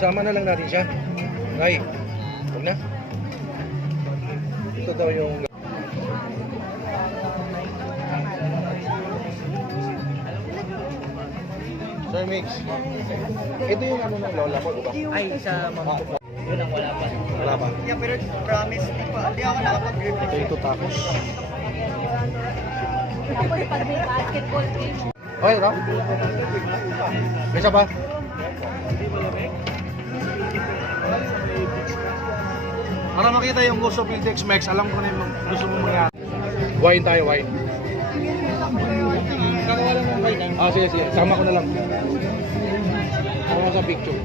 Isama na lang natin siya. Nay, huwag na. Ito daw yung... Sir Mix, ito yung ano ng lola mo, diba? Ay, sa mama ko. Yun ang wala pa. Wala ba? Yeah, pero promise, di ako nakapag-review. Ito tacos. Tapos pag may basketball game, Okay, Rob? May isa pa? Para makita yung gusto ng Tex-Mex, alam ko na yung gusto mong mangyari. Wine tayo, wine. Kakawa lang ng wine. Ah, sige, sige. Sama ko na lang. Sama sa picture.